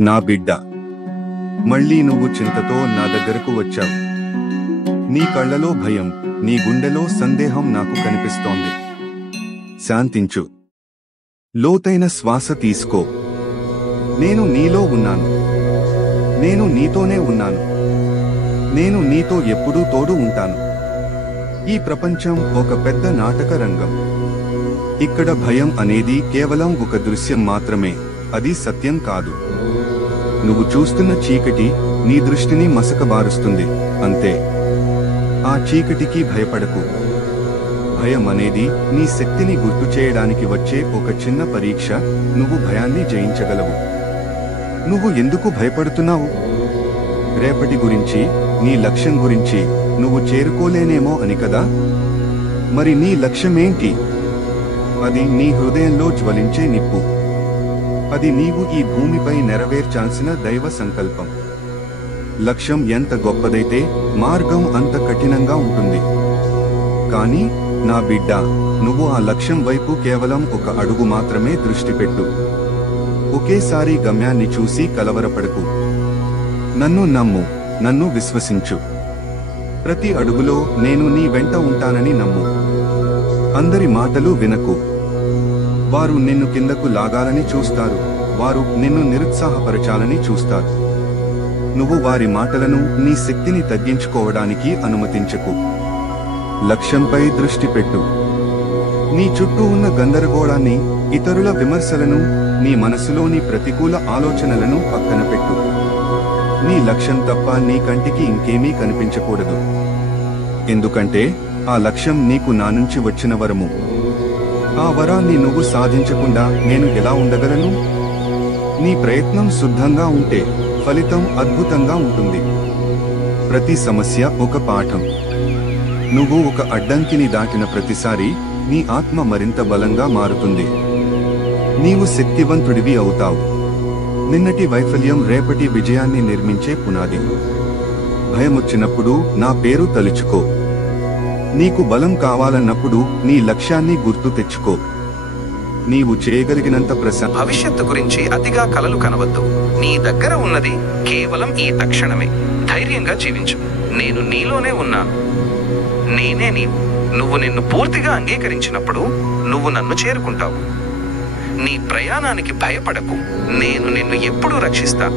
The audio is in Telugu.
నా బిడ్డ, మళ్ళీ నువ్వు చింతతో నా దగ్గరకు వచ్చావు. నీ కళ్ళలో భయం, నీ గుండెలో సందేహం నాకు కనిపిస్తోంది. శాంతించు. లోతైన శ్వాస తీసుకో. నేను నీలో ఉన్నాను. నేను నీతోనే ఉన్నాను. నేను నీతో ఎప్పుడూ తోడు ఉంటాను. ఈ ప్రపంచం ఒక పెద్ద నాటక రంగం. ఇక్కడ భయం అనేది కేవలం ఒక దృశ్యం మాత్రమే, అది సత్యం కాదు. నువ్వు చూస్తున్న చీకటి నీ దృష్టిని మసకబారుస్తుంది, అంతే. ఆ చీకటికి భయపడకు. భయం అనేది నీ శక్తిని గుర్తు చేయడానికి వచ్చే ఒక చిన్న పరీక్ష. నువ్వు భయాన్ని జయించగలవు. నువ్వు ఎందుకు భయపడుతున్నావు? రేపటి గురించి, నీ లక్ష్యం గురించి నువ్వు చేరుకోలేనేమో అని కదా. మరి నీ లక్ష్యమేంటి? అది నీ హృదయంలో జ్వలించే నిప్పు. అది నీవు ఈ భూమిపై నెరవేర్చాల్సిన దైవ సంకల్పం. లక్ష్యం ఎంత గొప్పదైతే మార్గం అంత కఠినంగా ఉంటుంది. కానీ నా బిడ్డ, నువ్వు ఆ లక్ష్యం వైపు కేవలం ఒక అడుగు మాత్రమే దృష్టి పెట్టు. ఒకేసారి గమ్యాన్ని చూసి కలవరపడకు. నన్ను నమ్ము, నన్ను విశ్వసించు. ప్రతి అడుగులో నేను నీ వెంట ఉంటానని నమ్ము. అందరి మాటలు వినకు. వారు నిన్ను కిందకు లాగాలని చూస్తారు. వారు నిన్ను నిరుత్సాహపరచాలని చూస్తారు. నువ్వు వారి మాటలను, నీ శక్తిని తగ్గించుకోవడానికి అనుమతించకు. లక్ష్యంపై దృష్టి పెట్టు. నీ చుట్టూ ఉన్న గందరగోళాన్ని, ఇతరుల విమర్శలను, నీ మనసులోని ప్రతికూల ఆలోచనలను పక్కన పెట్టు. నీ లక్ష్యం తప్ప నీ కంటికి ఇంకేమీ కనిపించకూడదు. ఎందుకంటే ఆ లక్ష్యం నీకు నా నుంచి వచ్చిన వరము. ఆ వరాన్ని నువ్వు సాధించకుండా నేను ఎలా ఉండగలను? నీ ప్రయత్నం శుద్ధంగా ఉంటే ఫలితం అద్భుతంగా ఉంటుంది. ప్రతి సమస్య ఒక పాఠం. నువ్వు ఒక అడ్డంకిని దాటిన ప్రతిసారి నీ ఆత్మ మరింత బలంగా మారుతుంది. నీవు శక్తివంతుడివి అవుతావు. నిన్నటి వైఫల్యం రేపటి విజయాన్ని నిర్మించే పునాది. భయమొచ్చినప్పుడు నా పేరు తలుచుకో. నీకు బలం కావాలన్నప్పుడు నీ లక్ష్యాన్ని గుర్తు తెచ్చుకో. నీవు చేయగలిగినంత భవిష్యత్తు గురించి అతిగా కలలు కనవద్దు. నీ దగ్గర ఉన్నది కేవలం ఈ తక్షణమే. ధైర్యంగా జీవించు. నేను నీలోనే ఉన్నాను. నేనే నీవు. నువ్వు నిన్ను పూర్తిగా అంగీకరించినప్పుడు నువ్వు నన్ను చేరుకుంటావు. నీ ప్రయాణానికి భయపడకు. నేను నిన్ను ఎప్పుడూ రక్షిస్తాను.